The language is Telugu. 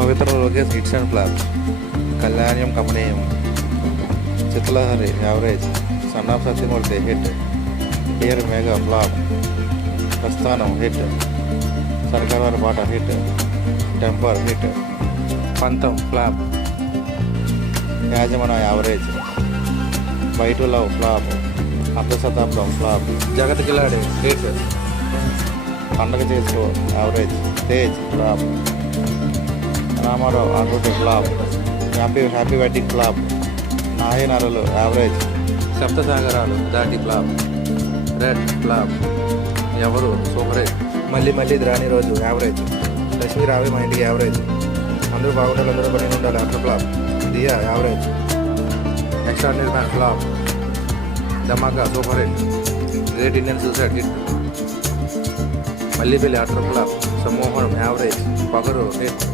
Pavitra Lokesh hits and flops. Kalyanam Kamaneeyam. Chitralahari average. Son of Satyamurthy hit. Here mega flop. Prasthanam hit. Sarkaru Vaari Paata hit. Temper hit. Pantham flop. Yajamana average. By to love flop. Ardha Shatabdam flop. Jagath Kiladi hit. Pandaga Chesuko average. Tej flop. Ramarao ఆటోటి ఫ్లాప్. Happy wedding flop. నాయనరలు average. Sapthasagaralu Dhaati flop. Red flop. Evaru super hit. Malli Idi రాని రోజు యావరేజ్. లక్ష్మీ రావి మా ఇంటికి యావరేజ్. అందరూ బాగుండాలి, అందరూ పని ఉండాలి అట్లా flop. Dia average. Extraordinary man flop. Dhamaka super hit. Great Indian suicide hit. Malli Pelli అట్లా flop. Sammohanam average. Pogaru hit.